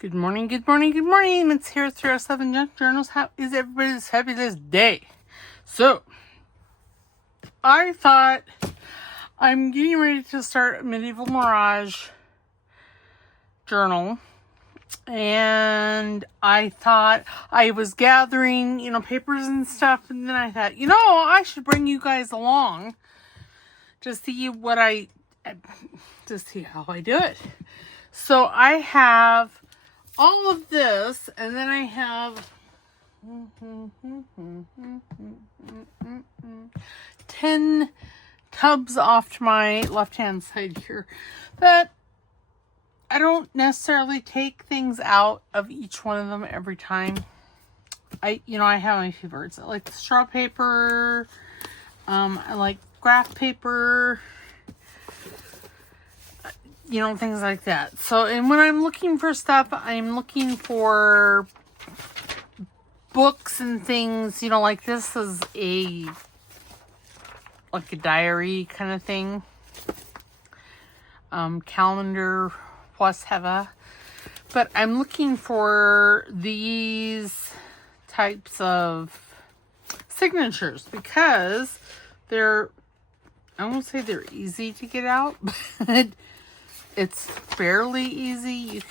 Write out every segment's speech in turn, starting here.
Good morning, good morning, good morning. It's here at 307 Junk Journals. How is everybody's fabulous day? So, I thought I'm getting ready to start a medieval Mirage journal. And I thought I was gathering, papers and stuff. And then I thought, I should bring you guys along to see to see how I do it. So I have all of this, and then I have 10 tubs off to my left-hand side here that I don't necessarily take things out of each one of them every time. I have my favorites. I like the straw paper. I like graph paper. Things like that. So, and when I'm looking for stuff, I'm looking for books and things, like this is like a diary kind of thing. Calendar, whatever. But I'm looking for these types of signatures because I won't say they're easy to get out, but it's fairly easy.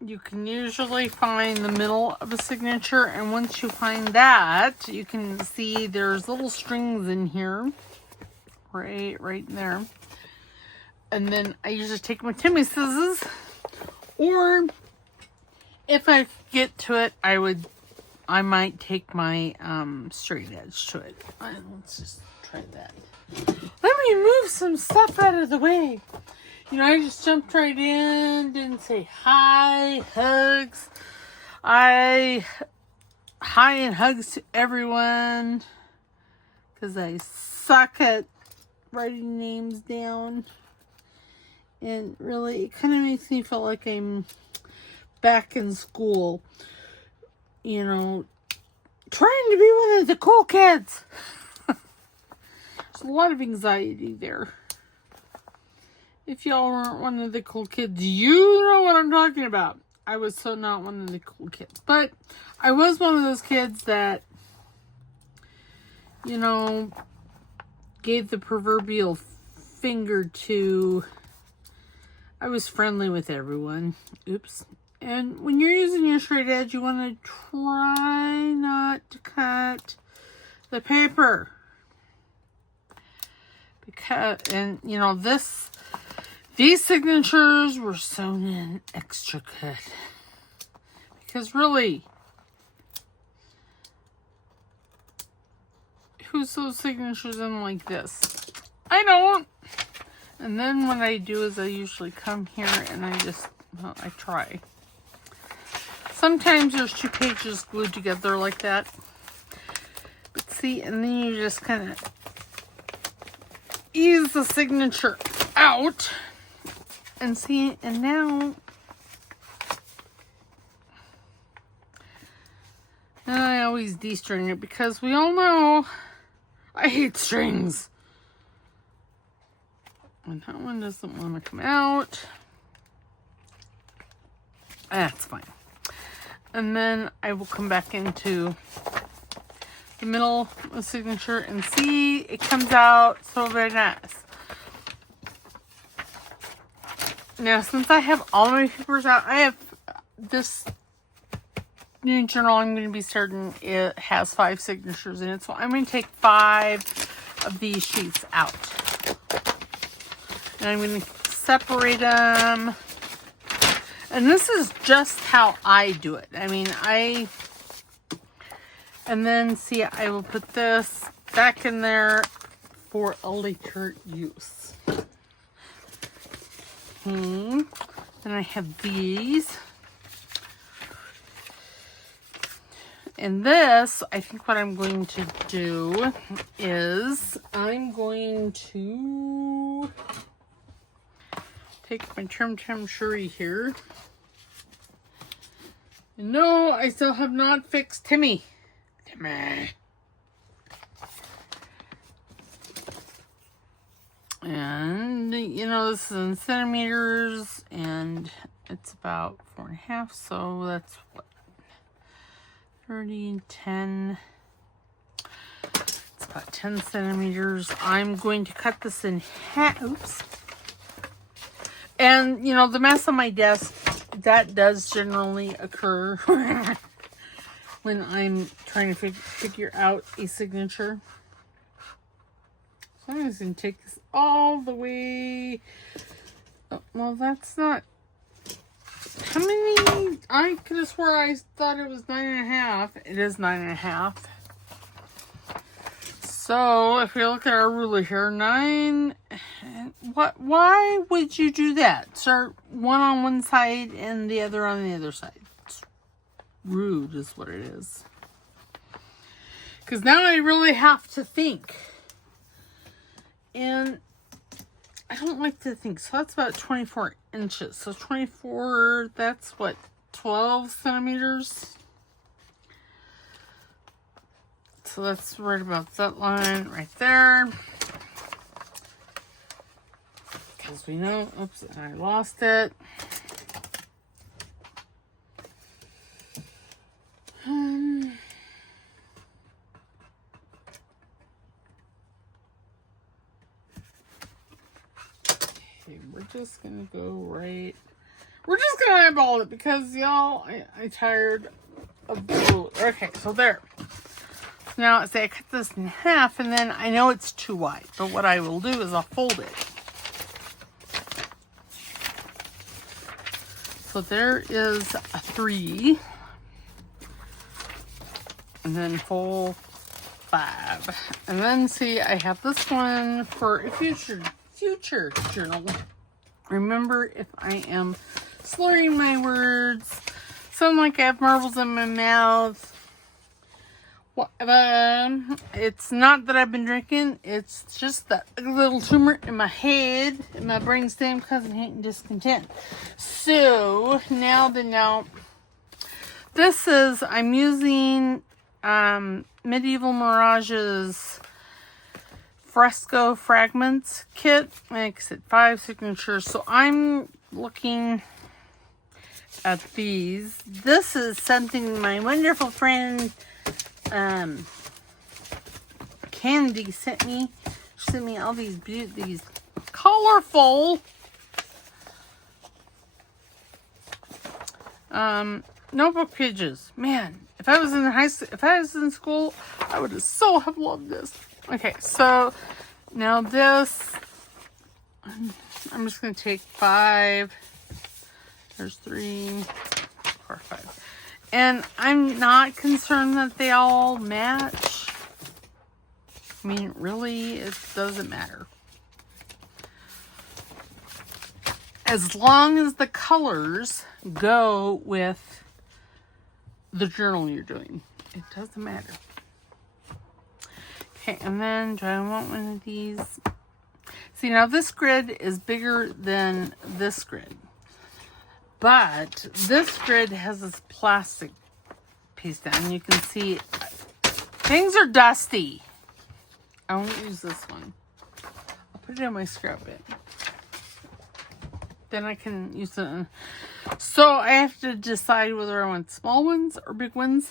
You can usually find the middle of a signature, and once you find that, you can see there's little strings in here, right in there. And then I usually take my Timmy scissors, or if I get to it, I might take my straight edge to it. Let's just try that. Let me move some stuff out of the way. I just jumped right in, didn't say hi, hugs. Hi and hugs to everyone, because I suck at writing names down. And really, it kind of makes me feel like I'm back in school, trying to be one of the cool kids. There's a lot of anxiety there. If y'all weren't one of the cool kids, you know what I'm talking about. I was so not one of the cool kids. But I was one of those kids that, gave the proverbial finger to... I was friendly with everyone. Oops. And when you're using your straight edge, you want to try not to cut the paper. These signatures were sewn in extra good. Because really, who sews signatures in like this? I don't. And then what I do is I usually come here and I try. Sometimes there's 2 pages glued together like that. But see, and then you just kind of ease the signature out. And see, and now I always de-string it because we all know I hate strings. And that one doesn't want to come out. That's fine. And then I will come back into the middle of the signature and see, it comes out so very nice. Now, since I have all my papers out, I have this new journal I'm going to be starting. It has 5 signatures in it, so I'm going to take 5 of these sheets out. And I'm going to separate them. And this is just how I do it. And then see, I will put this back in there for a later use. Then I have these. And this, I think what I'm going to do is I'm going to take my Trim Shuri here. And no, I still have not fixed Timmy. And, you know, this is in centimeters, and it's about 4.5, so that's what? 30, 10. It's about 10 centimeters. I'm going to cut this in half. Oops. And, you know, the mess on my desk, that does generally occur when I'm trying to figure out a signature. So I'm just going to take this all the way. Oh, well, that's not. How many? I could have swore I thought it was 9.5. It is 9.5. So if you look at our ruler here, 9. What? Why would you do that? Start one on one side and the other on the other side. It's rude, is what it is. Because now I really have to think. And I don't like to think. So that's about 24 inches. So 24, that's what, 12 centimeters? So that's right about that line right there. Because we know, oops, I lost it. We're just gonna go right. We're just gonna eyeball it because y'all, I tired of the. Okay, so there. Now, say I cut this in half, and then I know it's too wide. But what I will do is I'll fold it. So there is a 3, and then fold 5, and then see I have this one for a future journal. Remember, if I am slurring my words, sound like I have marbles in my mouth. It's not that I've been drinking. It's just that little tumor in my head, in my brainstem, causing hate and discontent. So now, this is, I'm using Medieval Mirage's Fresco Fragments kit. Like I said, 5 signatures. So I'm looking at these. This is something my wonderful friend Candy sent me. She sent me all these colorful notebook pages. Man, if I was in school, I would have so have loved this. Okay, so now this, I'm just going to take 5. There's 3, 4, 5. And I'm not concerned that they all match. I mean, really, it doesn't matter. As long as the colors go with the journal you're doing, it doesn't matter. Okay, and then do I want one of these? See, now this grid is bigger than this grid. But this grid has this plastic piece down. You can see things are dusty. I won't use this one. I'll put it in my scrap bin. Then I can use it. So I have to decide whether I want small ones or big ones.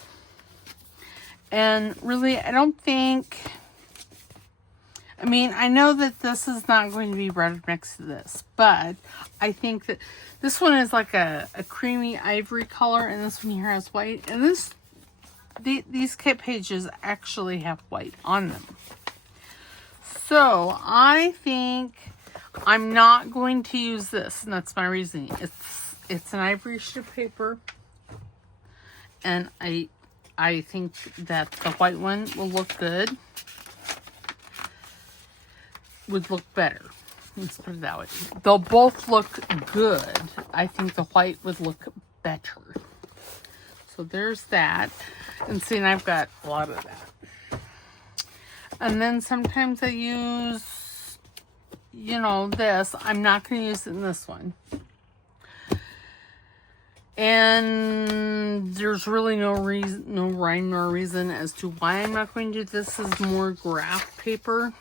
And really, I don't think... I mean, I know that this is not going to be red next to this, but I think that this one is like a creamy ivory color, and this one here has white. And these kit pages actually have white on them. So I think I'm not going to use this, and that's my reasoning. It's an ivory sheet of paper, and I think that the white one will look good. Would look better. Let's put it that way. They'll both look good. I think the white would look better. So there's that. And see, and I've got a lot of that. And then sometimes I use, you know, this. I'm not going to use it in this one. And there's really no reason, no rhyme nor reason as to why I'm not going to do this. This is more graph paper.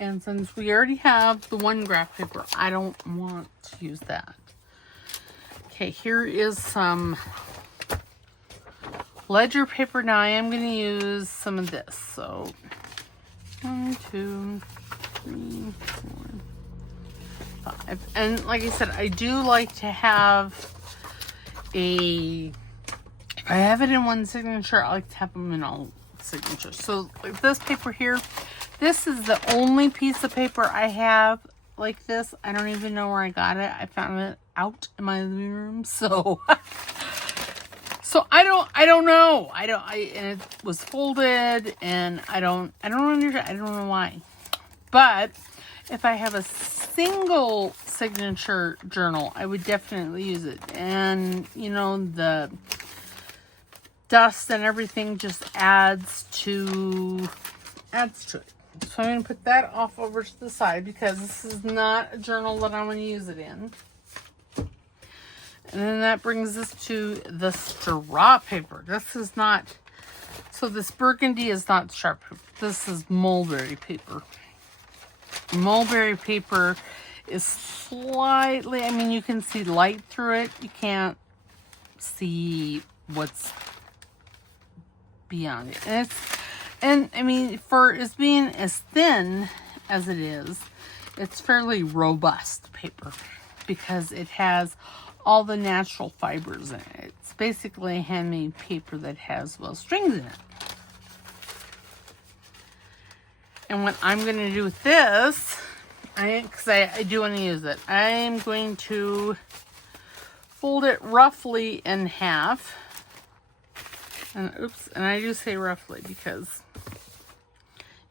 And since we already have the one graph paper, I don't want to use that. Okay, here is some ledger paper. Now I am going to use some of this. So 1, 2, 3, 4, 5. And like I said, I do like to have if I have it in one signature, I like to have them in all signatures. So like this paper here, this is the only piece of paper I have like this. I don't even know where I got it. I found it out in my living room. So so I don't know. And it was folded, and I don't understand. I don't know why. But if I have a single signature journal, I would definitely use it. And you know, the dust and everything just adds to it. So I'm going to put that off over to the side because this is not a journal that I'm going to use it in. And then that brings us to the straw paper. This is not, so this burgundy is not straw paper. This is mulberry paper. Mulberry paper is slightly, I mean, you can see light through it. You can't see what's beyond it. And I mean, for as being as thin as it is, it's fairly robust paper because it has all the natural fibers in it. It's basically a handmade paper that has, well, strings in it. And what I'm going to do with this, because I do want to use it, I'm going to fold it roughly in half. And oops, and I do say roughly because,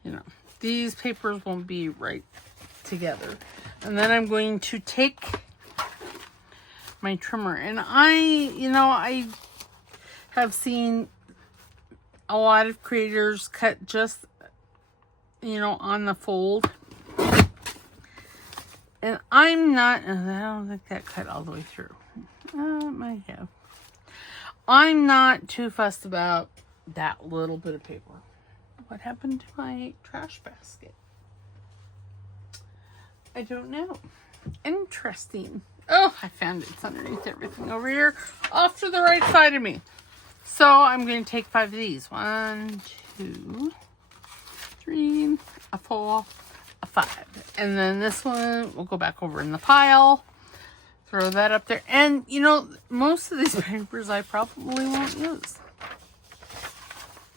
you know, these papers won't be right together. And then I'm going to take my trimmer, and I have seen a lot of creators cut just, on the fold. And I'm not, I don't think that cut all the way through. It might have. I'm not too fussed about that little bit of paper. What happened to my trash basket? I don't know. Interesting. Oh, I found it. It's underneath everything over here, off to the right side of me. So I'm going to take 5 of these. 1, 2, 3, 4, 5. And then this one will go back over in the pile. Throw that up there. And, most of these papers I probably won't use.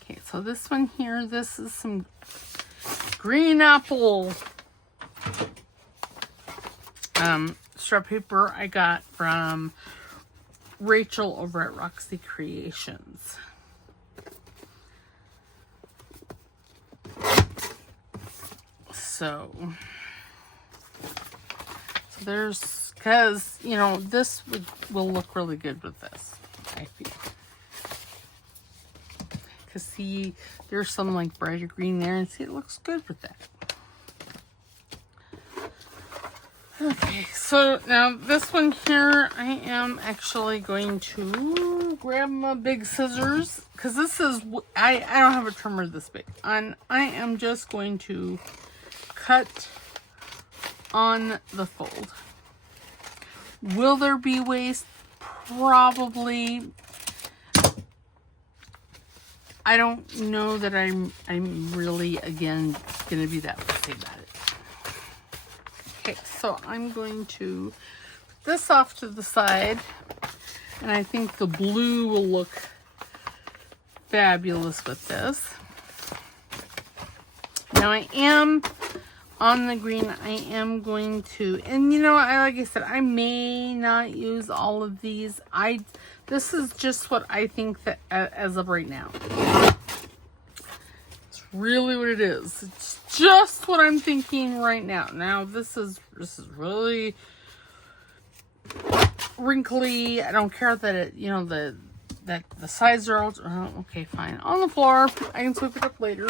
Okay, so this one here, this is some green apple straw paper I got from Rachel over at Roxy Creations. So there's, because, this will look really good with this, I feel. Because see, there's some like brighter green there, and see, it looks good with that. Okay, so now this one here, I am actually going to grab my big scissors, because this is, I don't have a trimmer this big, and I am just going to cut on the fold. Will there be waste? Probably. I don't know that I'm really, again, going to be that fussy about it. Okay, so I'm going to put this off to the side, and I think the blue will look fabulous with this. Now I am on the green, I am going to, and like I said, I may not use all of these. This is just what I think that as of right now. It's really what it is. It's just what I'm thinking right now. Now this is really wrinkly. I don't care that it, that the sides are all, okay, fine. On the floor, I can sweep it up later.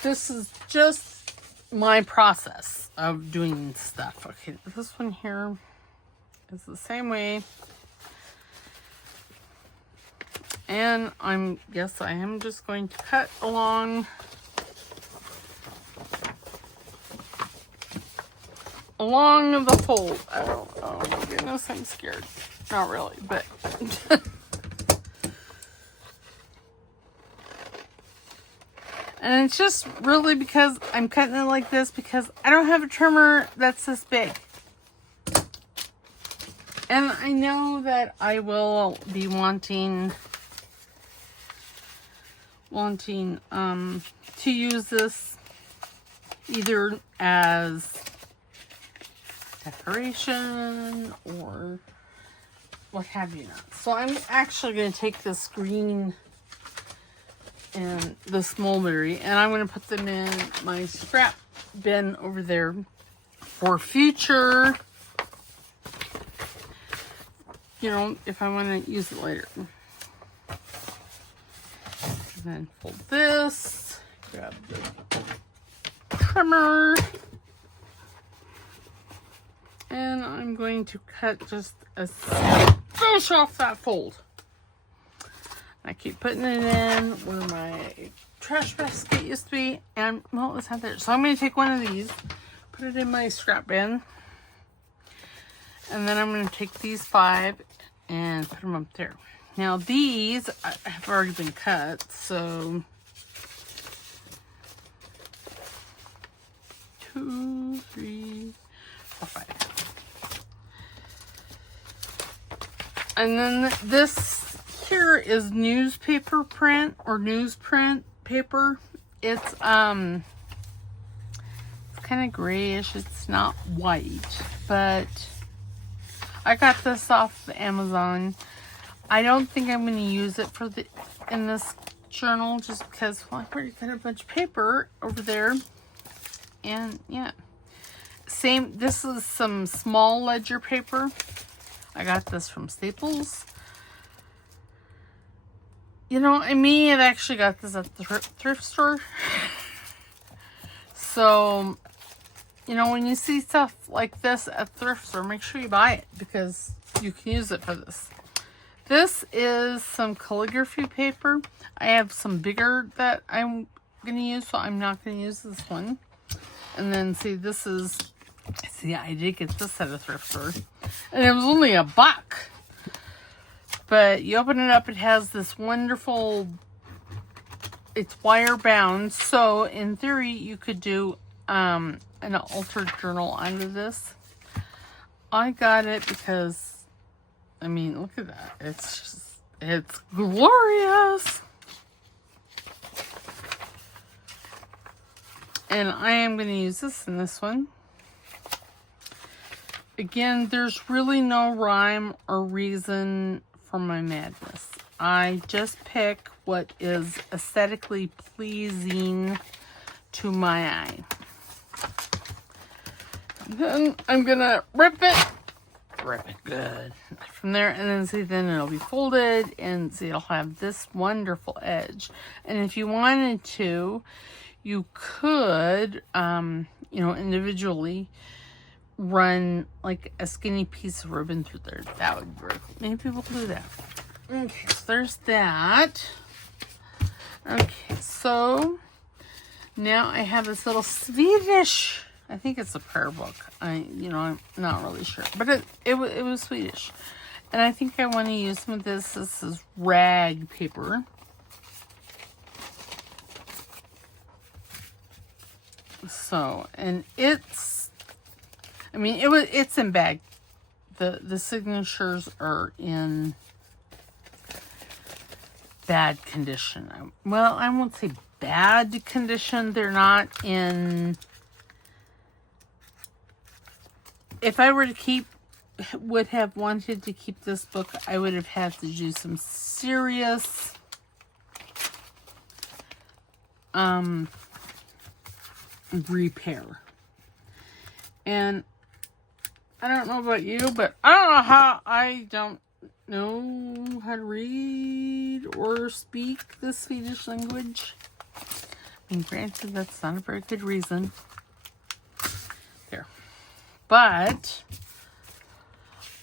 This is just my process of doing stuff. Okay, this one here is the same way. And I am just going to cut along the fold. Oh my goodness, I'm scared. Not really, but and it's just really because I'm cutting it like this because I don't have a trimmer that's this big. And I know that I will be wanting to use this either as decoration or what have you not. So I'm actually going to take this green and this mulberry and I'm going to put them in my scrap bin over there for future, you know, if I want to use it later. And then fold this, grab the trimmer, and I'm going to cut just a finish off that fold. I keep putting it in where my trash basket used to be, and well, it's not there. So I'm going to take one of these, put it in my scrap bin, and then I'm going to take these 5 and put them up there. Now these have already been cut, so 2, 3, 4, 5. And then this here is newspaper print or newsprint paper. It's kind of grayish. It's not white, but I got this off Amazon. I don't think I'm going to use it in this journal just because, well, I've already got a bunch of paper over there. And yeah, this is some small ledger paper. I got this from Staples. You know, I may have actually got this at the thrift store. So, you know, when you see stuff like this at the thrift store, make sure you buy it because you can use it for this. This is some calligraphy paper. I have some bigger that I'm going to use, so I'm not going to use this one. And then, see, I did get this at a thrift store. And it was only $1. But you open it up, it has this wonderful, it's wire bound. So in theory, you could do an altered journal out of this. I got it because, I mean, look at that. It's glorious. And I am going to use this in this one. Again, there's really no rhyme or reason for my madness. I just pick what is aesthetically pleasing to my eye. And then I'm going to rip it good from there, and then see, then it'll be folded, and see, it'll have this wonderful edge. And if you wanted to, you could, you know, individually run like a skinny piece of ribbon through there. That would be great. Maybe we'll do that. Okay, so there's that. Okay, so now I have this little Swedish, I think it's a prayer book. I'm not really sure, but it was Swedish. And I think I want to use some of this. This is rag paper. So, and it's in bag. The signatures are in bad condition. Well, I won't say bad condition. They're not in. If I would have wanted to keep this book, I would have had to do some serious repair. And I don't know about you, but I don't know how to read or speak the Swedish language. I mean, granted, that's not a very good reason. There. But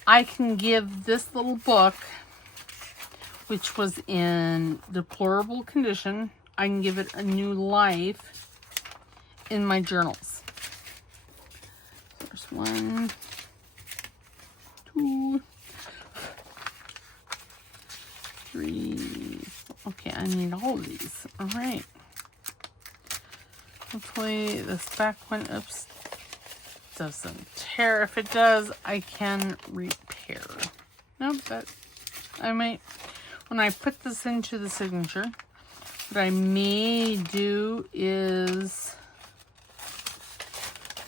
I can give this little book which was in deplorable condition, I can give it a new life in my journals. There's 1, 2, 3. Okay, I need all of these. All right. Hopefully this back one, oops, doesn't tear. If it does, I can repair. Nope, that I might, when I put this into the signature, what I may do is,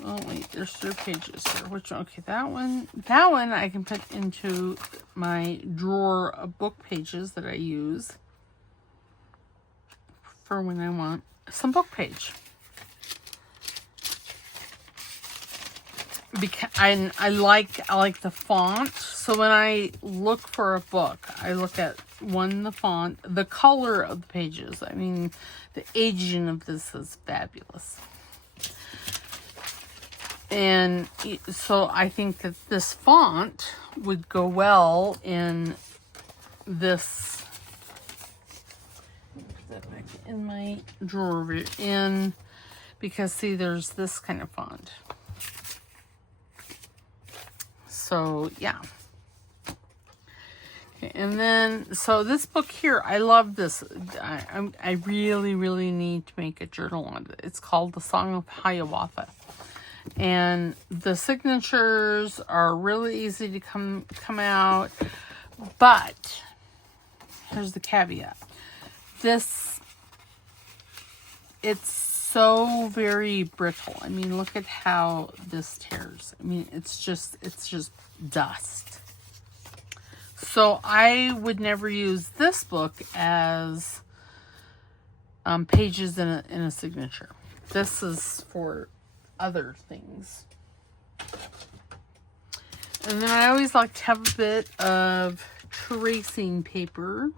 oh wait, there's 3 pages here. Which one? Okay, that one I can put into my drawer of book pages that I use for when I want some book page. Because I like the font. So when I look for a book, I look at the font, the color of the pages. I mean, the aging of this is fabulous. And so I think that this font would go well in this. Put that back in my drawer because see, there's this kind of font. So yeah. Okay, and then so this book here, I love this. I really, really need to make a journal on it. It's called The Song of Hiawatha. And the signatures are really easy to come out, but here's the caveat. It's so very brittle. I mean, look at how this tears. I mean, it's just dust. So I would never use this book as pages in a signature. This is for other things. And then I always like to have a bit of tracing paper.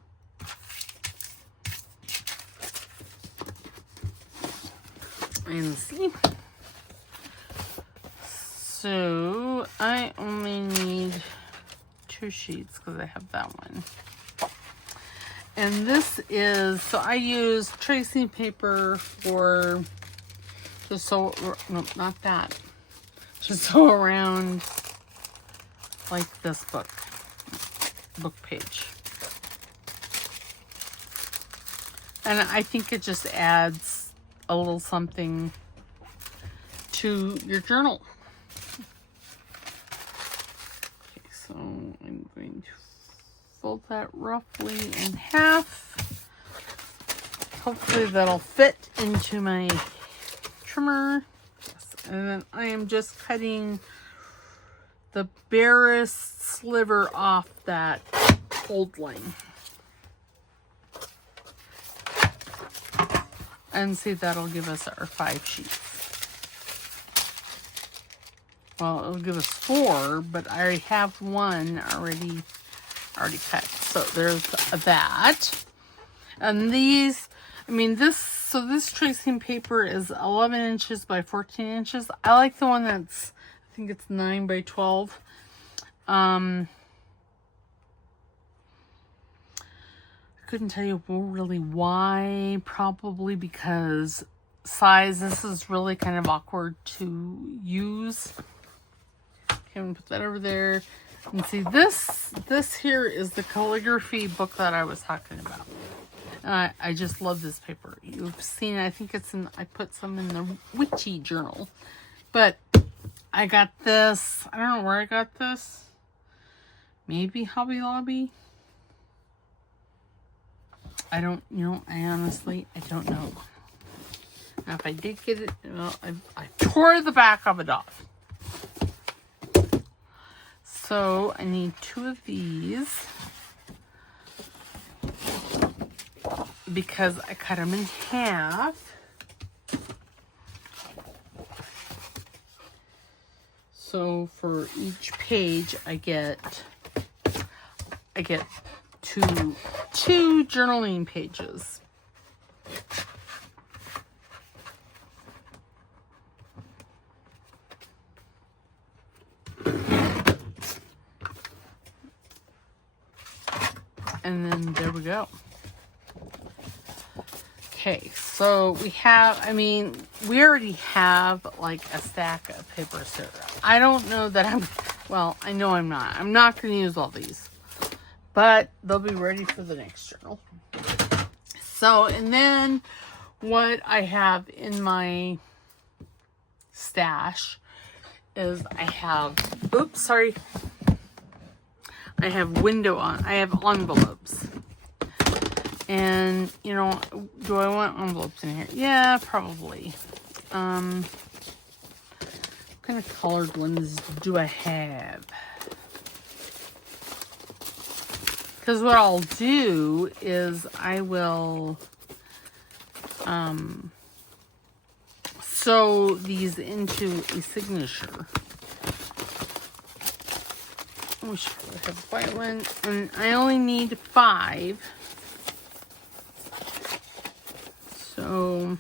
And see. So I only need 2 sheets because I have that one. And this is, so I use tracing paper for just so, no, not that. Just so around like this book page. And I think it just adds a little something to your journal. Okay, so I'm going to fold that roughly in half. Hopefully that'll fit into my trimmer. And then I am just cutting the barest sliver off that fold line. And see, that'll give us our 5 sheets. Well, it'll give us 4, but I already have one already cut. So there's that. And these, I mean, this tracing paper is 11 inches by 14 inches. I like the one that's, I think it's 9 by 12. Couldn't tell you really why. Probably because size. This is really kind of awkward to use. Okay, I'm gonna put that over there. And see, this here is the calligraphy book that I was talking about. And I just love this paper. You've seen it. I think it's in, I put some in the witchy journal. But I got this. I don't know where I got this. Maybe Hobby Lobby. I don't, I honestly don't know. Now, if I did get it, well, I tore the back of it off. So, I need 2 of these. Because I cut them in half. So, for each page, I get two journaling pages. And then there we go. Okay, so we have, I mean, we already have like a stack of papers here. I don't know that I know I'm not going to use all these, but they'll be ready for the next journal. So, and then what I have in my stash is I have envelopes. And, you know, do I want envelopes in here? Yeah, probably. What kind of colored ones do I have? Because what I'll do is I will sew these into a signature. We should probably have a white one. And I only need 5. So,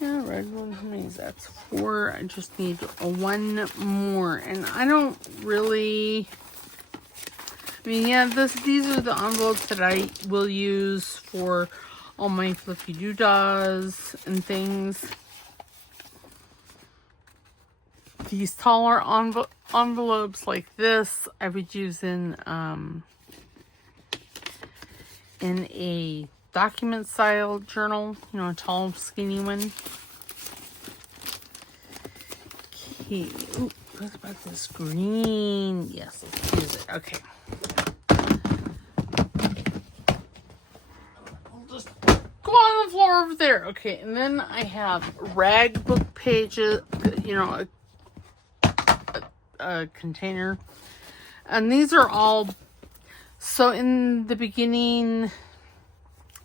yeah, red one means that's 4. I just need 1 more. And I don't really... I mean, yeah, these are the envelopes that I will use for all my flippy doodahs and things. These taller envelopes like this, I would use in a document style journal, you know, a tall, skinny one. Okay, ooh, what about this green? Yes, let's use it. Okay. I'll just go on the floor over there. Okay, and then I have rag book pages, you know, a container. And these are all, so in the beginning,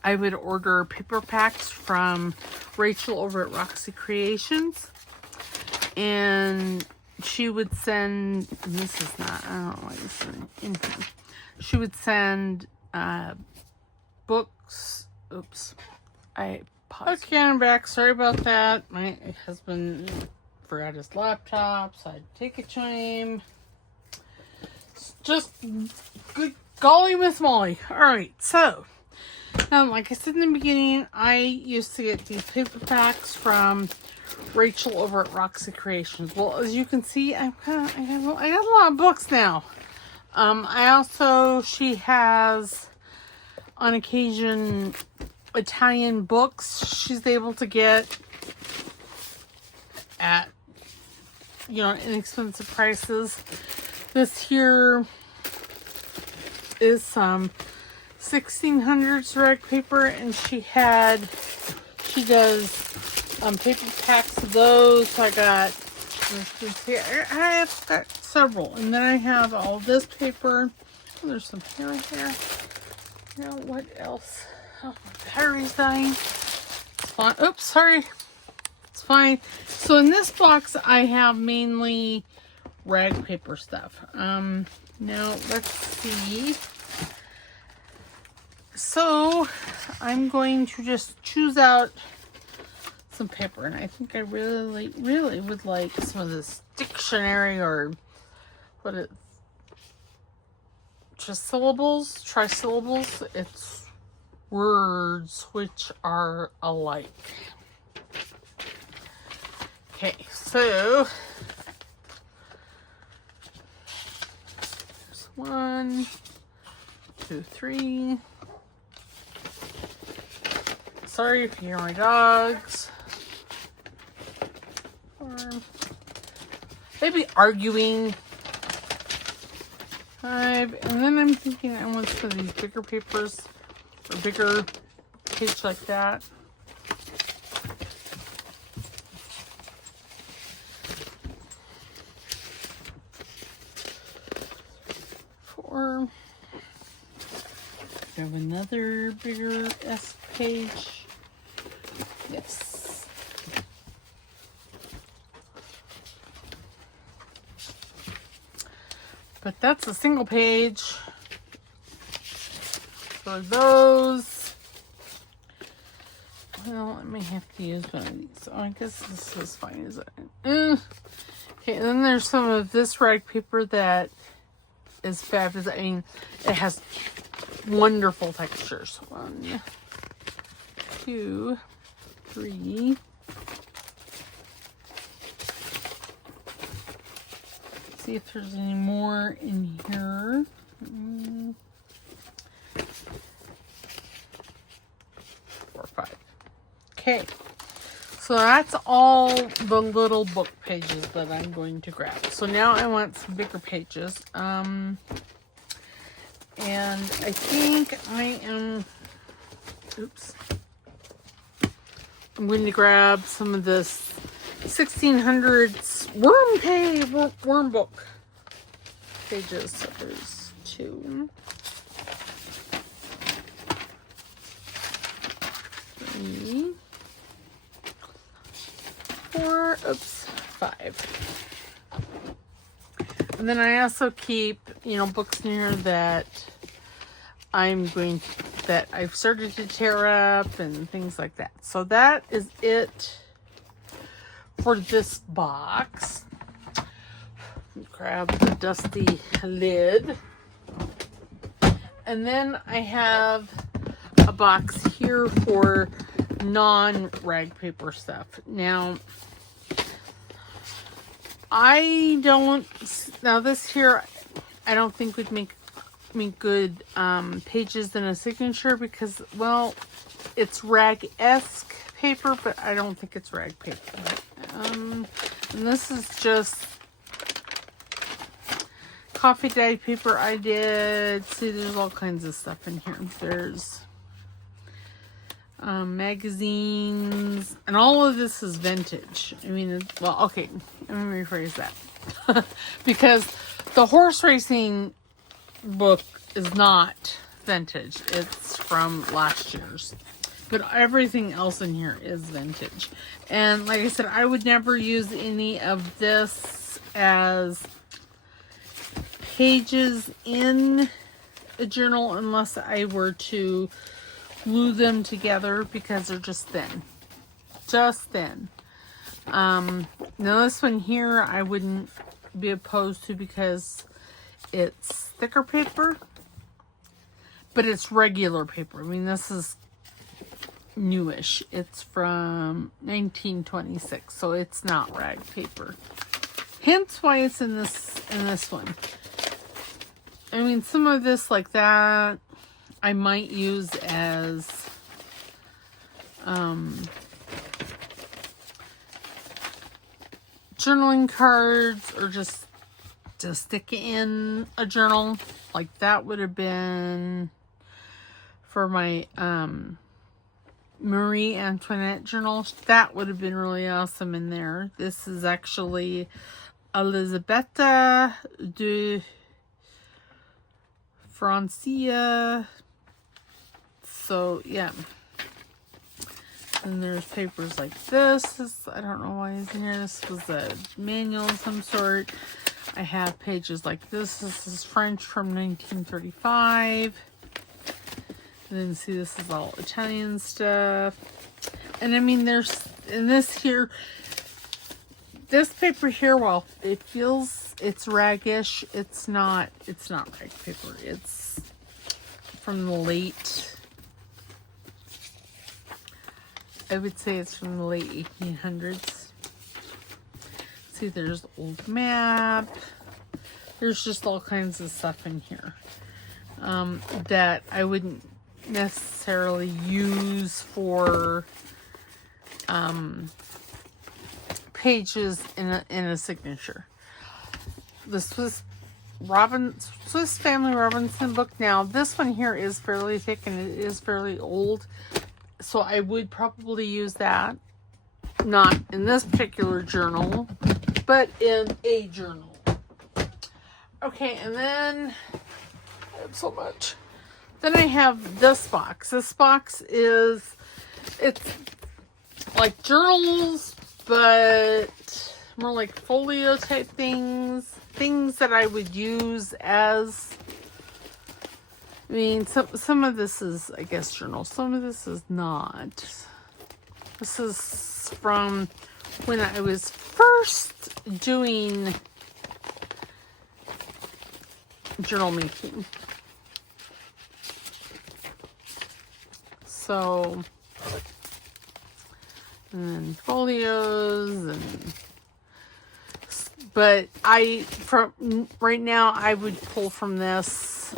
I would order paper packs from Rachel over at Roxy Creations. And she would send, and this is not, I don't know why this is in here. She would send books. Oops. I paused. Okay, I'm back. Sorry about that. My husband forgot his laptop, so I had to take it to him. It's just good golly Miss Molly. Alright, so like I said in the beginning, I used to get these paper packs from Rachel over at Roxy Creations. Well, as you can see, I got a lot of books now. She has on occasion Italian books she's able to get at, you know, inexpensive prices. This here is some 1600s rag paper, and she does paper packs of those. So I got several, and then I have all this paper. Oh, there's some here right there. Now what else? Oh, my battery's dying. It's fine. Oops, sorry. It's fine. So in this box I have mainly rag paper stuff. Now let's see. So I'm going to just choose out some paper, and I think I really would like some of this dictionary, or what it, trisyllables. It's words which are alike. Okay, so there's 1, 2, 3. Sorry if you hear my dogs. Or maybe arguing. 5. And then I'm thinking I want some of these bigger papers, or bigger page like that. 4. I have another bigger S page. Yes. But that's a single page for those. Well, I may have to use one of these. So I guess this is fine, is it? Okay, and then there's some of this rag paper that is fabulous. I mean, it has wonderful textures. 1, 2, 3. See if there's any more in here. 4, 5. Okay. So that's all the little book pages that I'm going to grab. So now I want some bigger pages. And I think I am, I'm going to grab some of this 1600s worm book pages. So there's 2, 3, 4, 5. And then I also keep, books in here that that I've started to tear up and things like that. So that is it for this box. Grab the dusty lid. And then I have a box here for non-rag paper stuff. Now, this here, I don't think would make good pages in a signature because, well, it's rag-esque paper, but I don't think it's rag paper. And this is just coffee dyed paper I did. See, there's all kinds of stuff in here. There's magazines, and all of this is vintage. I mean, well, okay, let me rephrase that. Because the horse racing book is not vintage. It's from last year's. But everything else in here is vintage. And like I said, I would never use any of this as pages in a journal unless I were to glue them together because they're just thin. Just thin. Now this one here I wouldn't be opposed to because it's thicker paper, but it's regular paper. I mean, this is newish. It's from 1926, so it's not rag paper. Hence why it's in this one. I mean, some of this like that I might use as journaling cards, or just to stick in a journal. Like that would have been for my Marie Antoinette journal. That would have been really awesome in there. This is actually Elisabetta de Francia. So yeah. And there's papers like this. I don't know why it's in here. This was a manual of some sort. I have pages like this. This is French from 1935. And then see, this is all Italian stuff. And I mean, there's, in this here, this paper here, while it feels, it's raggish, it's not rag paper. It's from the late, I would say it's from the late 1800s. See, there's old map. There's just all kinds of stuff in here that I wouldn't necessarily use for pages in a signature. The Swiss Family Robinson book. Now, this one here is fairly thick and it is fairly old, so I would probably use that. Not in this particular journal, but in a journal. Okay, and then I have so much. Then I have this box. This box is, it's like journals, but more like folio type things. Things that I would use as, I mean, some of this is, I guess, journals. Some of this is not. This is from when I was first doing journal making. So, and then folios but from right now, I would pull from this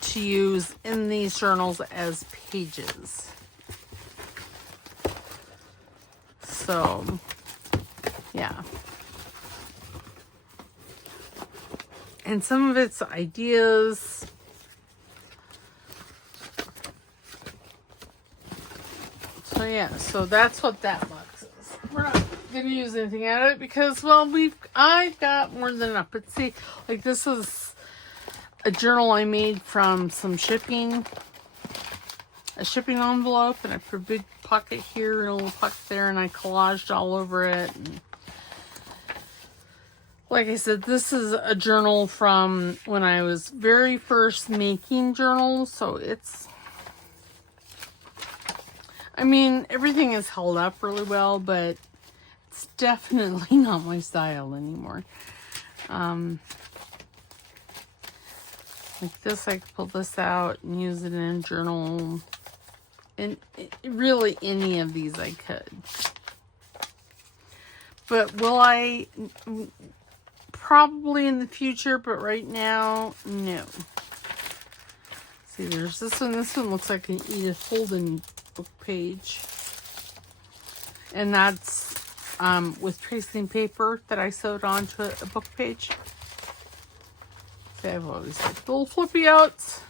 to use in these journals as pages. So, yeah. And some of it's ideas. So yeah, so that's what that box is. We're not gonna use anything out of it because, well, I've got more than enough. But see, like this is a journal I made from some shipping, a shipping envelope, and I put a big pocket here and a little pocket there, and I collaged all over it. And like I said, this is a journal from when I was very first making journals, so it's, I mean, everything is held up really well, but it's definitely not my style anymore. Like this, I could pull this out and use it in a journal. And really, any of these I could. But will I? Probably in the future, but right now, no. See, there's this one. This one looks like an Edith Holden book page. And that's with tracing paper that I sewed onto a book page. See, I've always had little flippy outs.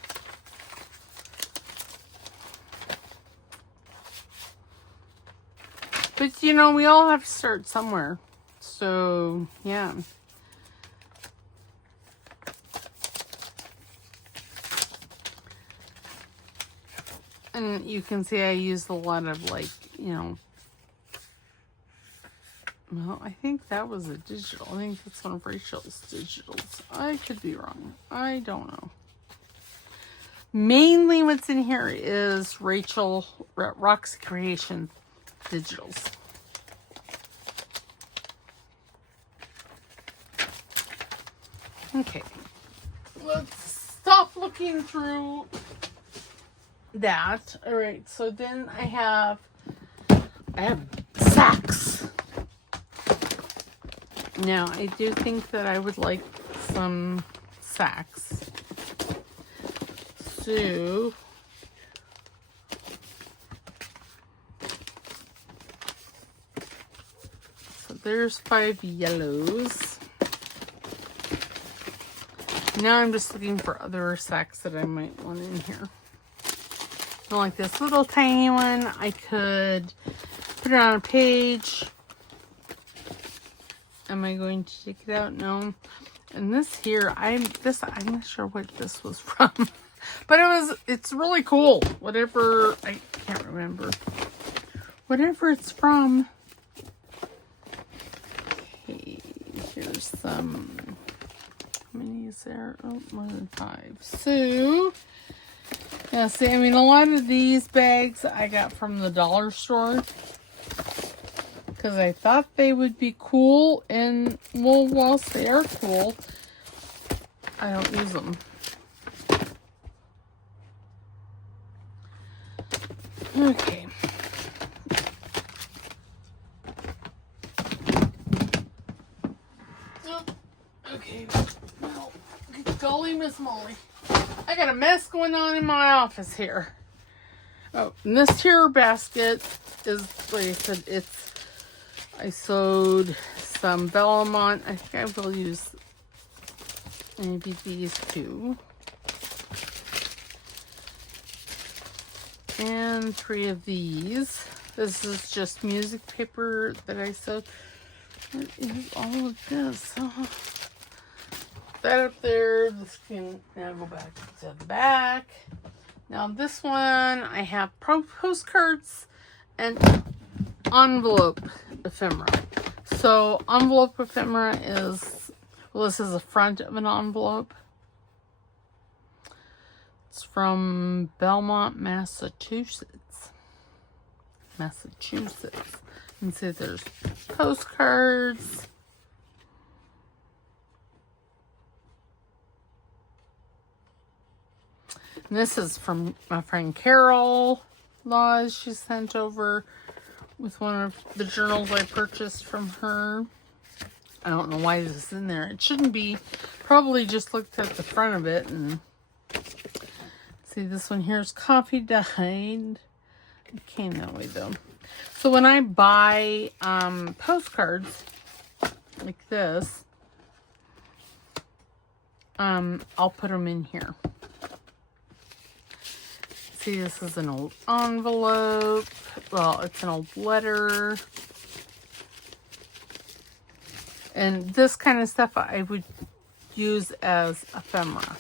But, you know, we all have to start somewhere. So, yeah. And you can see I used a lot of, like, you know, well, I think that was a digital. I think that's one of Rachel's digitals. I could be wrong. I don't know. Mainly what's in here is Roxy Creations digitals. Okay. Let's stop looking through that. All right, so then I have sacks. Now, I do think that I would like some sacks. So there's 5 yellows. Now I'm just looking for other sacks that I might want in here. Like this little tiny one, I could put it on a page. Am I going to take it out? No. And this here, I'm not sure what this was from. But it's really cool. Whatever, I can't remember. Whatever it's from. Okay, here's some. How many is there? Oh, more than 5. So, yeah, see, I mean, a lot of these bags I got from the dollar store. Because I thought they would be cool. And, well, whilst they are cool, I don't use them. Okay. Okay. Well, golly, Miss Molly. I got a mess going on in my office here. Oh, and this here basket is, like I said, I sewed some Belmont. I think I will use maybe these 2. And 3 of these. This is just music paper that I sewed. What is all of this? Oh. That up there. This can now go back to the back. Now this one, I have postcards and envelope ephemera. So envelope ephemera is, well, this is the front of an envelope. It's from Belmont, Massachusetts. You can see there's postcards. And this is from my friend Carol Laws. She sent over with one of the journals I purchased from her. I don't know why this is in there. It shouldn't be. Probably just looked at the front of it and see, this one here is coffee dyed. It came that way though. So when I buy postcards like this, I'll put them in here. See, this is an old envelope. Well, it's an old letter. And this kind of stuff I would use as ephemera.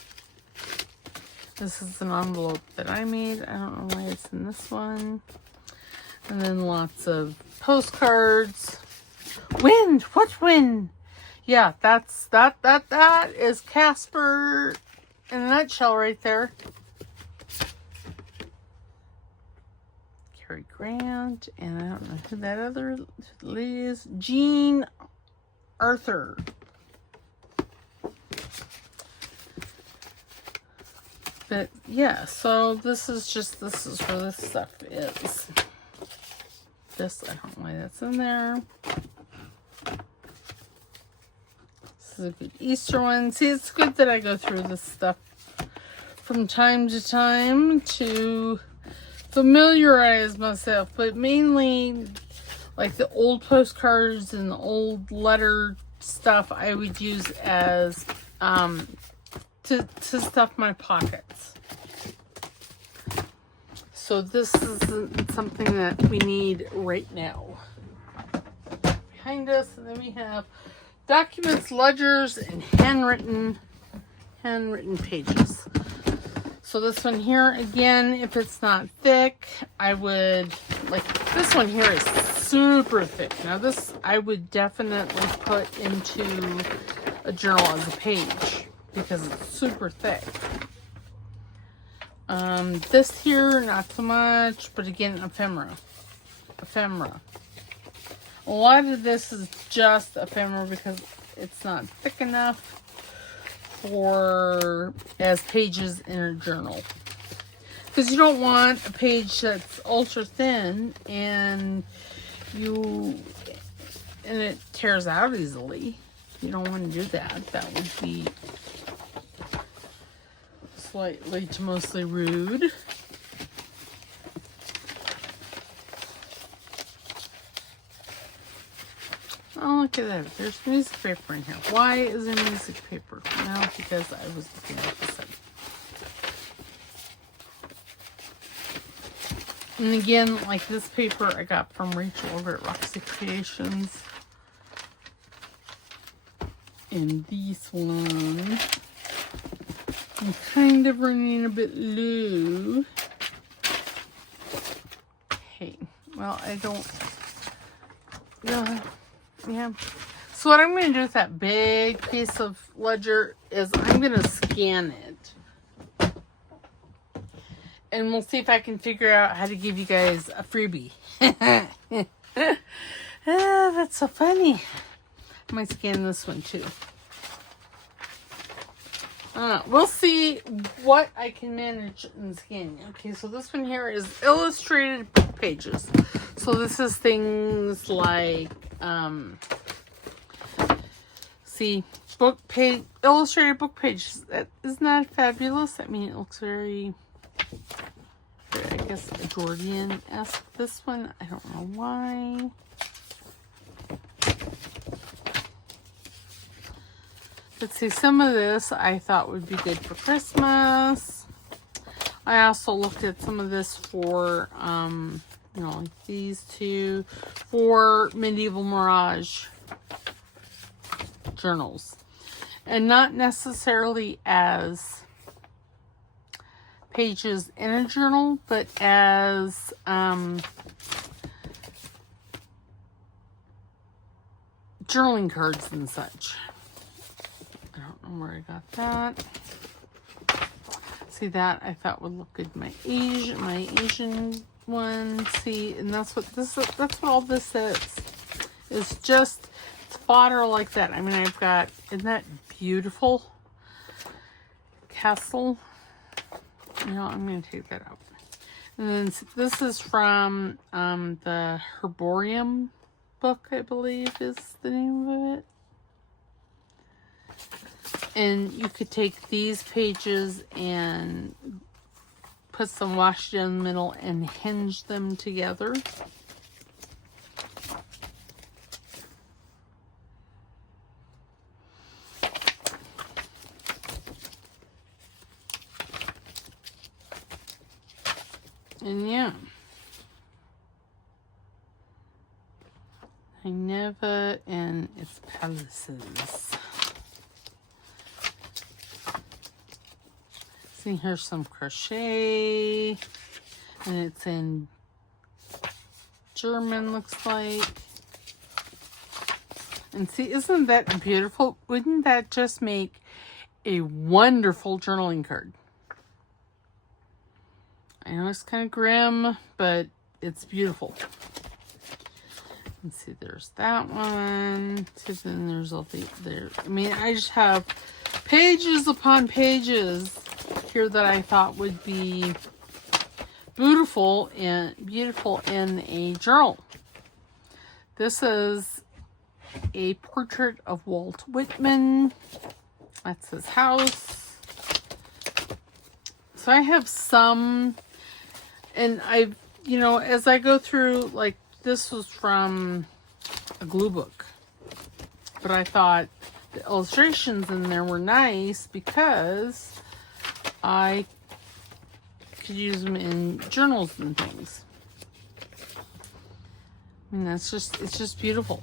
This is an envelope that I made. I don't know why it's in this one. And then lots of postcards. Wind! What wind? Yeah, that is Casper in a nutshell right there. Cary Grant, and I don't know who that other lady is. Jean Arthur. But yeah, so this is where this stuff is. This, I don't know why that's in there. This is a good Easter one. See, it's good that I go through this stuff from time to time to familiarize myself, but mainly like the old postcards and the old letter stuff I would use as to stuff my pockets. So this is something that we need right now. Behind us, and then we have documents, ledgers, and handwritten pages. So this one here, again, if it's not thick, I would, like, this one here is super thick. Now this, I would definitely put into a journal as a page because it's super thick. This here, not so much, but again, ephemera. A lot of this is just ephemera because it's not thick enough for as pages in a journal, because you don't want a page that's ultra thin and it tears out easily. You don't want to do that. That would be slightly to mostly rude. Oh, look at that. There's music paper in here. Why is there music paper? Well, because I was looking at this. And again, like this paper I got from Rachel over at Roxy Creations. And this one, I'm kind of running a bit low. Okay, well, I don't... Yeah. So what I'm going to do with that big piece of ledger is I'm going to scan it. And we'll see if I can figure out how to give you guys a freebie. That's so funny. I might scan this one too. We'll see what I can manage in scanning. Okay, so this one here is illustrated book pages. So this is things like, see, illustrated book pages. Isn't that fabulous? I mean, it looks very, I guess, Edwardian-esque. This one, I don't know why. Let's see, some of this I thought would be good for Christmas. I also looked at some of this for, you know, like these two, for medieval Mirage journals. And not necessarily as pages in a journal, but as journaling cards and such. I don't know where I got that. See, that I thought would look good. My Asian one. See, and that's what this is. That's what all this is. It's just fodder like that. I mean, I've got, isn't that beautiful? Castle. No, I'm going to take that out. And then this is from the Herbarium book, I believe is the name of it. And you could take these pages and put some washi down the middle and hinge them together. And yeah, Nineveh and its palaces. See, here's some crochet, and it's in German, looks like. And see, isn't that beautiful? Wouldn't that just make a wonderful journaling card? I know it's kind of grim, but it's beautiful. Let's see, there's that one. So then there's all the there. I mean, I just have pages upon pages here that I thought would be beautiful in a journal. This is a portrait of Walt Whitman. That's his house. So I have some, and I've, you know, as I go through, like this was from a glue book, but I thought the illustrations in there were nice because I could use them in journals and things. I mean, it's just beautiful.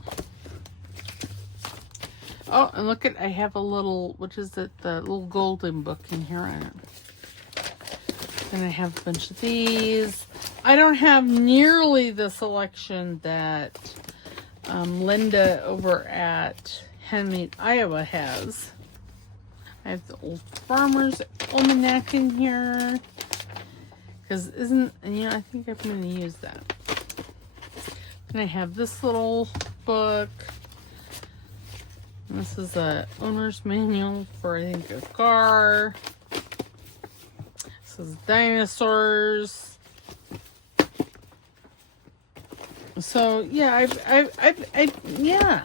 Oh, and look at, I have a little, what is it? The little golden book in here on it. And I have a bunch of these. I don't have nearly the selection that Linda over at Handmade Iowa has. I have the Old Farmer's Almanac in here. Because and you know, I think I'm going to use that. And I have this little book. And this is a owner's manual for, I think, a car. This is dinosaurs. So yeah, yeah.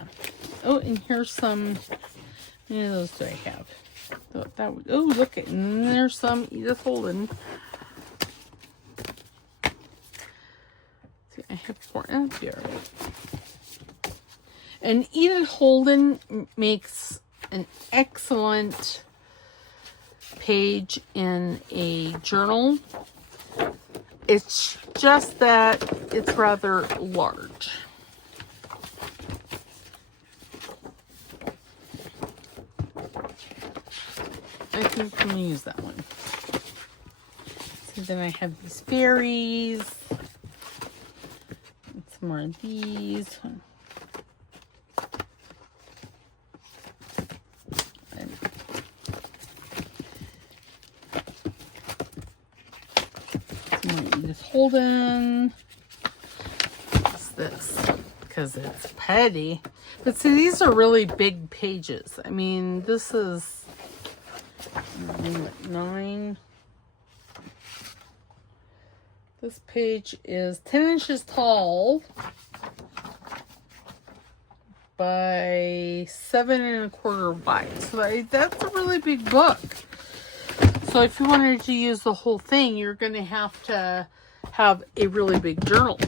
Oh, and here's some. How many of those do I have? Oh, look at, and there's some Edith Holden. See, I have 4. That'd be all right. And Edith Holden makes an excellent page in a journal. It's just that it's rather large. I think I'm going to use that one. So then I have these fairies. And some more of these. Edith Holden. What's this? Because it's petty. But see, these are really big pages. I mean, this is 9. This page is 10 inches tall by 7 1/4 wide. So that's a really big book. So if you wanted to use the whole thing, you're going to have a really big journal.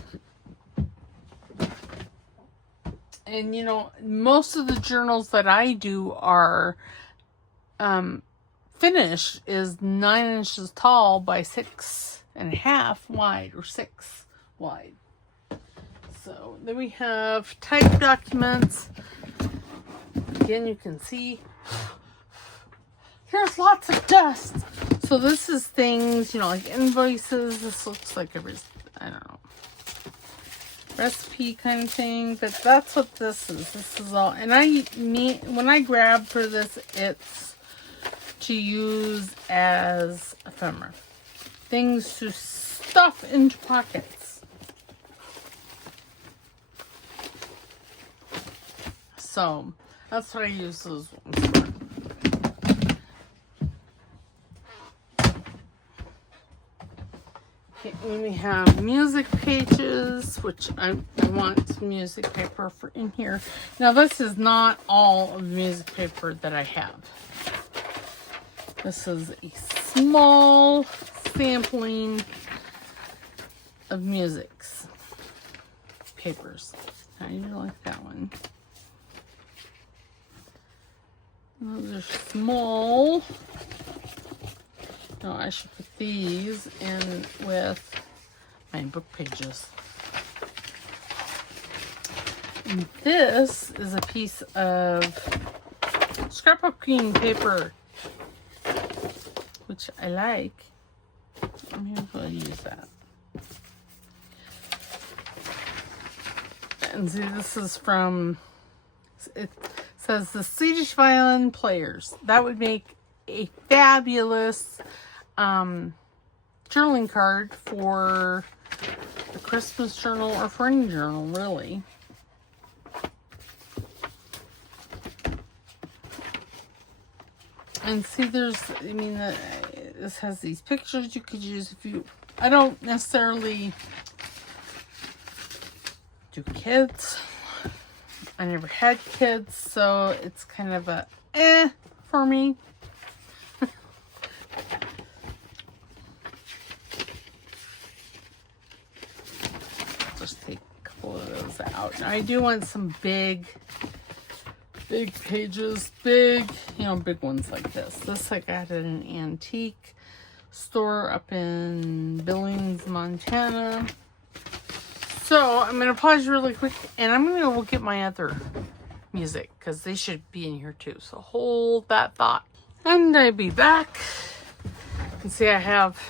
And you know, most of the journals that I do are finished is 9 inches tall by 6 1/2 wide, or 6 wide. So then we have type documents. Again, you can see there's lots of dust. So this is things, you know, like invoices. This looks like I don't know, recipe kind of thing. But that's what this is. This is all. And when I grab for this, it's to use as ephemera. Things to stuff into pockets. So that's what I use those ones for. Okay, and we have music pages, which I want music paper for in here. Now, this is not all of the music paper that I have. This is a small sampling of music's papers. I really like that one. Those are small. No, I should put these in with my book pages. And this is a piece of scrapbooking paper, which I like. Maybe I'll use that. And see, this is from, it says the Swedish violin players. That would make a fabulous journaling card for a Christmas journal or for any journal, really. And see, there's, I mean, this has these pictures you could use if you, I don't necessarily do kids. I never had kids, so it's kind of a for me. Just take a couple of those out. Now, I do want some big pages, big ones like this. This I got at an antique store up in Billings, Montana. So I'm going to pause really quick, and I'm going to look at my other music, because they should be in here too. So hold that thought. And I'll be back. And see, I have,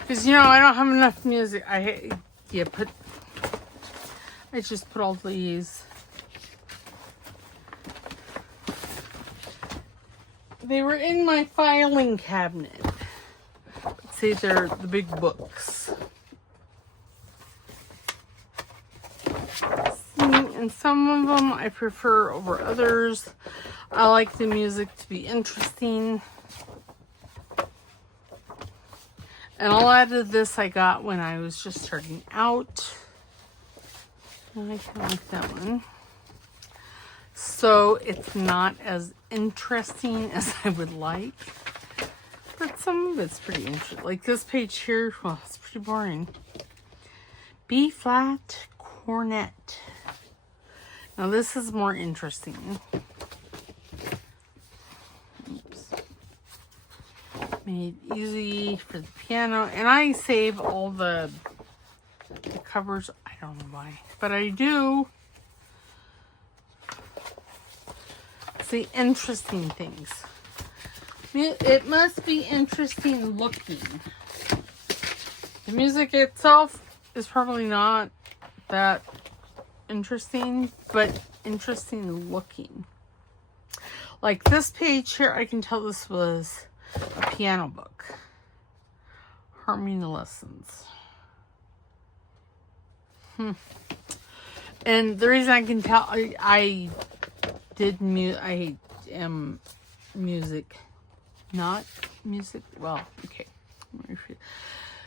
because I don't have enough music. I just put all these. They were in my filing cabinet. See, they're the big books. And some of them I prefer over others. I like the music to be interesting. And a lot of this I got when I was just starting out. And I kind of like that one. So it's not as interesting as I would like. But some of it's pretty interesting. Like this page here, well, it's pretty boring. B flat cornet. Now this is more interesting. Oops. Made easy for the piano. And I save all the covers. I don't know why, but I do. See, interesting things. It must be interesting looking. The music itself is probably not that interesting, but interesting looking. Like this page here, I can tell this was a piano book. Harmony lessons. And the reason I can tell, I am music, not music. Well, okay.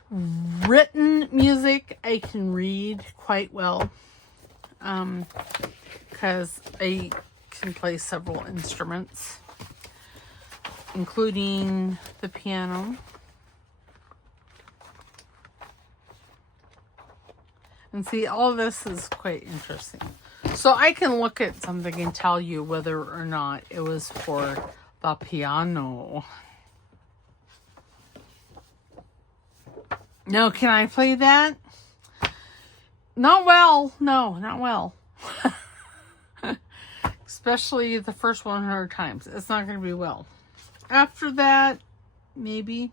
Written music, I can read quite well. Because I can play several instruments, including the piano. And see, all this is quite interesting. So I can look at something and tell you whether or not it was for the piano. Now, can I play that? Not well. No, not well. Especially the first 100 times. It's not going to be well. After that, maybe.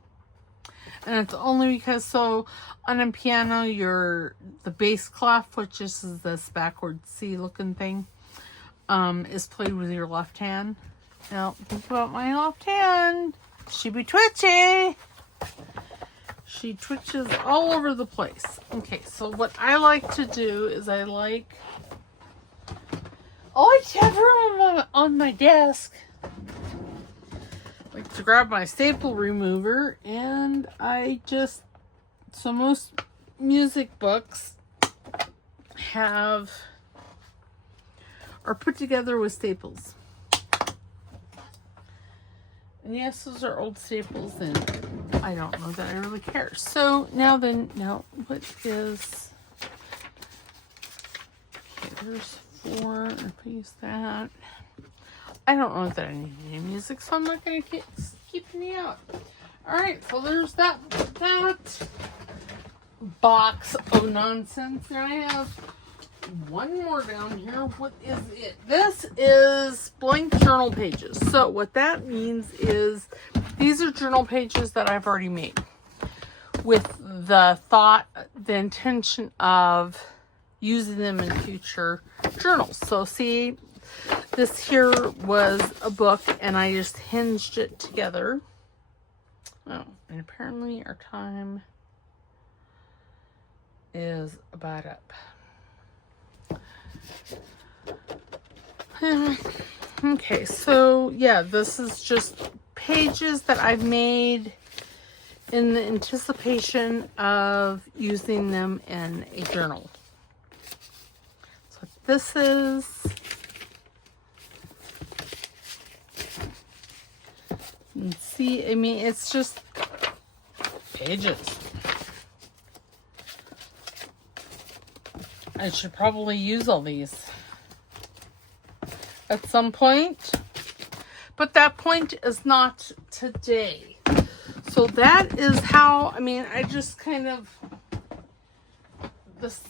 And it's only because, so on a piano, the bass clef, which is this backward C looking thing, is played with your left hand. Now, think about my left hand. She be twitchy. She twitches all over the place. Okay, so what I like to do is I like to have room on my desk. I like to grab my staple remover and I just So most music books are put together with staples. And yes, those are old staples, and I don't know that I really care. So now what is... Okay, there's 4. If I use that... I don't know that I need any music, so I'm not going to keep any out. Alright, so there's that box of nonsense. Now I have one more down here. What is it? This is blank journal pages. So what that means is these are journal pages that I've already made with the intention of using them in future journals. So see, this here was a book and I just hinged it together. Oh, and apparently our time is about up. Okay, so yeah, this is just pages that I've made in the anticipation of using them in a journal. So what this is, you can see, I mean, it's just pages. I should probably use all these at some point, but that point is not today. So that is how, I mean, I just kind of, this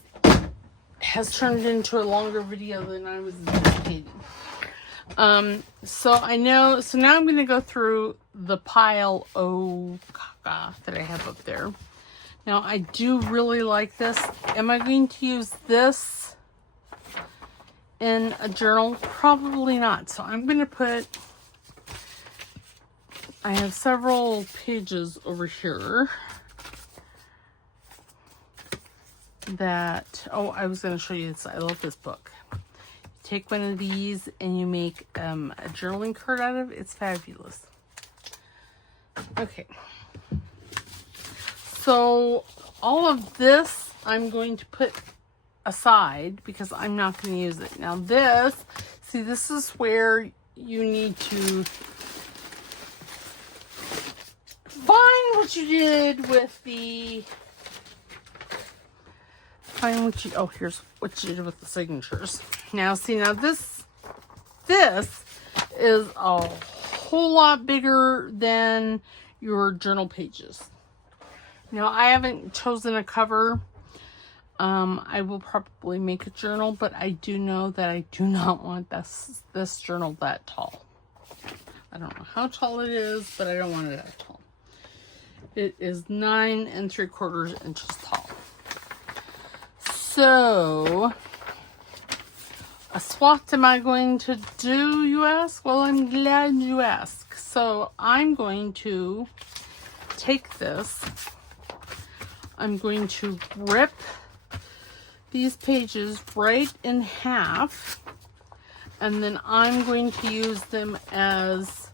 has turned into a longer video than I was anticipating. So now I'm going to go through the pile of caca that I have up there. Now, I do really like this. Am I going to use this in a journal? Probably not. So I'm going to put, I have several pages over here that, oh, I was going to show you this. I love this book. Take one of these and you make a journaling card out of it. It's fabulous. Okay. So all of this I'm going to put aside because I'm not going to use it. Now this, see, this is where you need to find what you did with the, here's what you did with the signatures. Now see, now this is a whole lot bigger than your journal pages. Now, I haven't chosen a cover. I will probably make a journal, but I do know that I do not want this journal that tall. I don't know how tall it is, but I don't want it that tall. It is 9 3/4 inches tall. So, what am I going to do, you ask? Well, I'm glad you ask. So, I'm going to take this. I'm going to rip these pages right in half, and then I'm going to use them as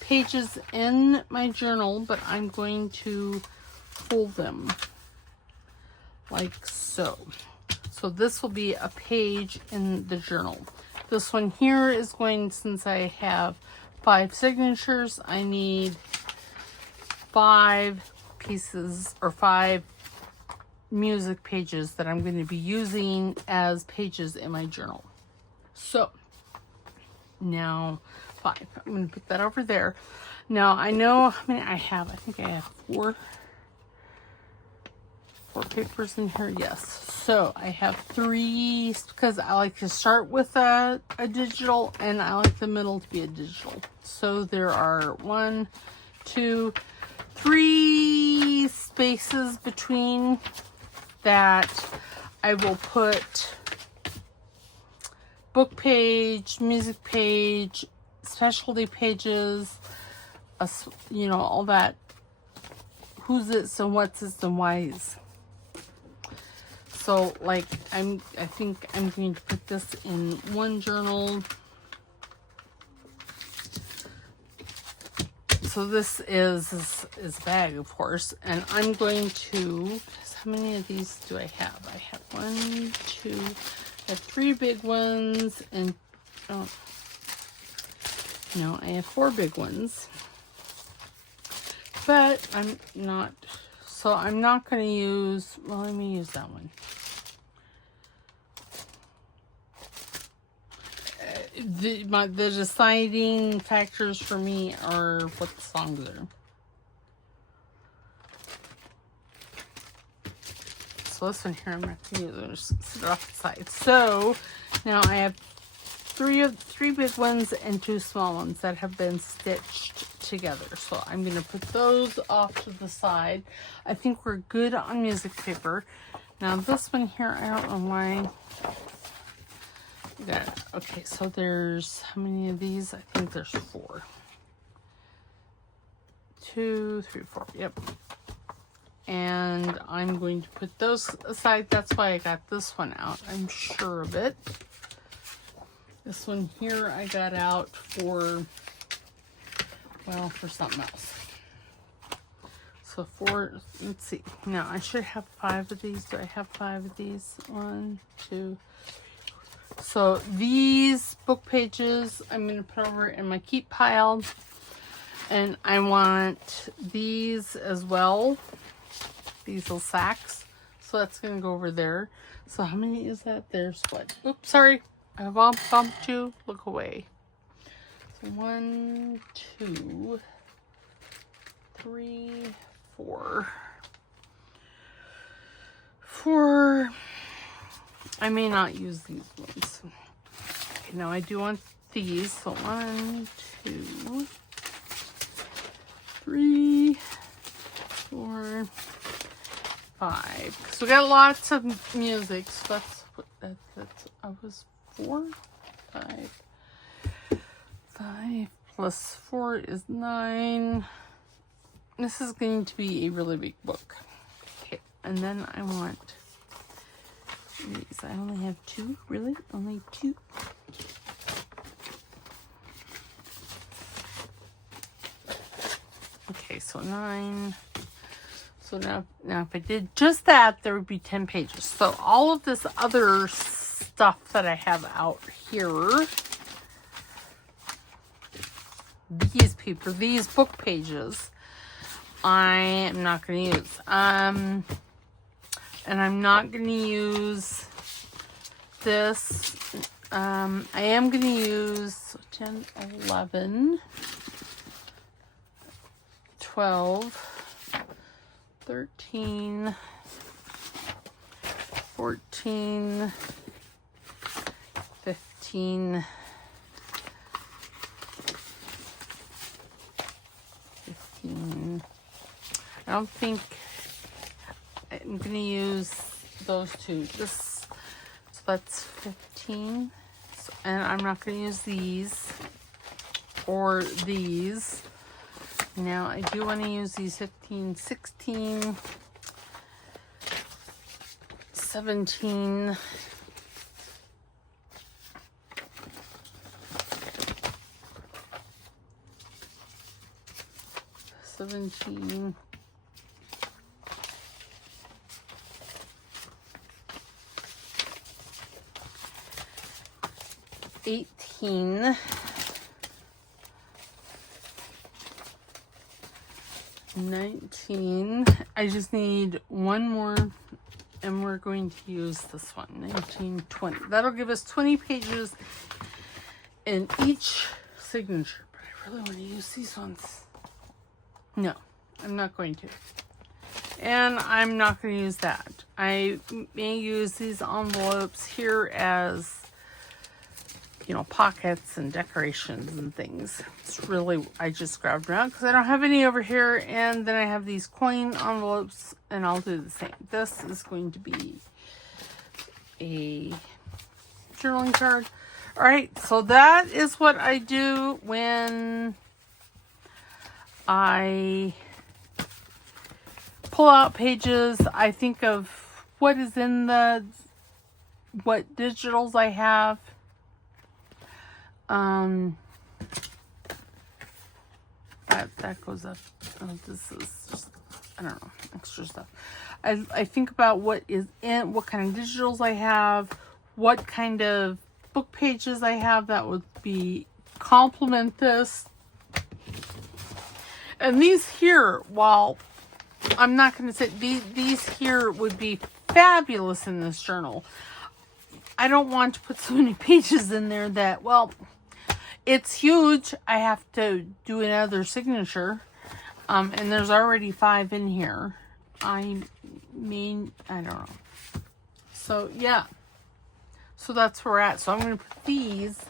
pages in my journal, but I'm going to fold them like so. So this will be a page in the journal. This one here is going, since I have 5 signatures, I need 5 pieces or 5 music pages that I'm going to be using as pages in my journal. So now 5. I'm going to put that over there. Now I know how many I have. I think I have 4 papers in here. Yes. So I have 3 because I like to start with a digital and I like the middle to be a digital. So there are 1, 2, 3 spaces between that I will put book page, music page, specialty pages, you know, all that who's it's and what's it's and why's. So like I think I'm going to put this in one journal. so this is a bag, of course, and I'm going to, how many of these do I have? I have 1, 2, I have 3 big ones, and, oh, no, I have 4 big ones, but I'm not, so I'm not going to use, well, let me use that one. The deciding factors for me are what the songs are. So this one here, I'm not going to just sit it off the side. So now I have three big ones and 2 small ones that have been stitched together. So I'm going to put those off to the side. I think we're good on music paper. Now this one here, I don't know why. Okay, so there's, how many of these? I think there's 4. 2, 3, 4, yep. And I'm going to put those aside. That's why I got this one out. I'm sure of it. This one here I got out for, well, for something else. So 4, let's see. Now I should have 5 of these. Do I have 5 of these? 1, 2, so these book pages I'm going to put over in my keep pile, and I want these as well, these little sacks, so that's going to go over there. So how many is that? There's what? Oops, sorry, I bumped you. Look away. So 1, 2, 3, 4. I may not use these ones. Okay, now I do want these. So 1, 2, 3, 4, 5. So we got lots of music. So that's I was 4, 5. 5 plus 4 is 9. This is going to be a really big book. Okay, and then I want these. I only have 2, really? Only 2? Okay, so 9. So now if I did just that, there would be 10 pages. So all of this other stuff that I have out here, these book pages, I am not going to use. And I'm not going to use this. I am going to use 10, 11, 12, 13, 14, 15, 15. I don't think I'm going to use those 2. So that's 15. So, and I'm not going to use these or these. Now I do want to use these 15, 16, 17, 17, 18, 19. I just need one more, and we're going to use this one. 19, 20. That'll give us 20 pages in each signature. But I really want to use these ones. No, I'm not going to. And I'm not going to use that. I may use these envelopes here as, you know, pockets and decorations and things. It's really, I just grabbed them out because I don't have any over here. And then I have these coin envelopes, and I'll do the same. This is going to be a journaling card. All right, so that is what I do when I pull out pages. I think of what is in what digitals I have. that goes up. Oh, this is just, I don't know, extra stuff. I think about what is in, what kind of digitals I have, what kind of book pages I have that would be complement this. And these here, while I'm not going to say these here would be fabulous in this journal, I don't want to put so many pages in there that, well, it's huge. I have to do another signature. And there's already 5 in here. I mean, I don't know. So, yeah. So that's where we're at. So I'm going to put these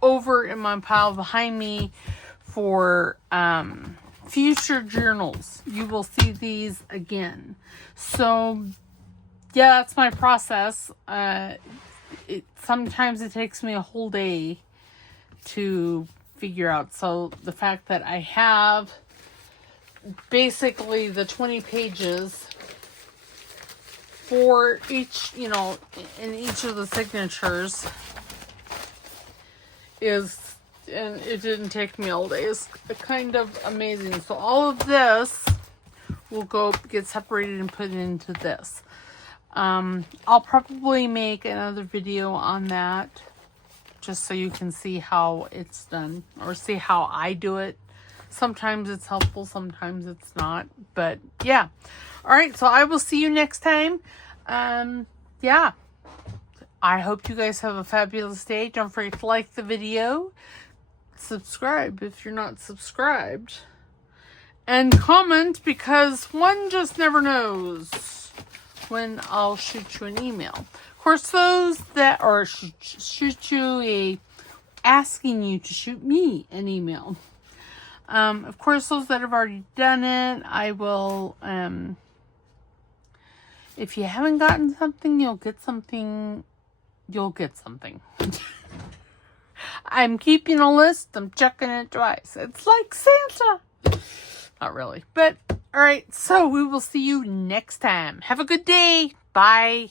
over in my pile behind me for future journals. You will see these again. So, yeah, that's my process. Sometimes it takes me a whole day to figure out. So the fact that I have basically the 20 pages for each, you know, in each of the signatures is, and it didn't take me all day. It's kind of amazing. So all of this will go get separated and put into this. I'll probably make another video on that just so you can see how it's done or see how I do it. Sometimes it's helpful, sometimes it's not, but yeah. All right, so I will see you next time. Yeah, I hope you guys have a fabulous day. Don't forget to like the video, subscribe if you're not subscribed, and comment, because one just never knows when I'll shoot you an email. Of course, those that are shoot you asking you to shoot me an email. Of course, those that have already done it, I will, if you haven't gotten something, you'll get something. You'll get something. I'm keeping a list. I'm checking it twice. It's like Santa. Not really, but all right. So we will see you next time. Have a good day. Bye.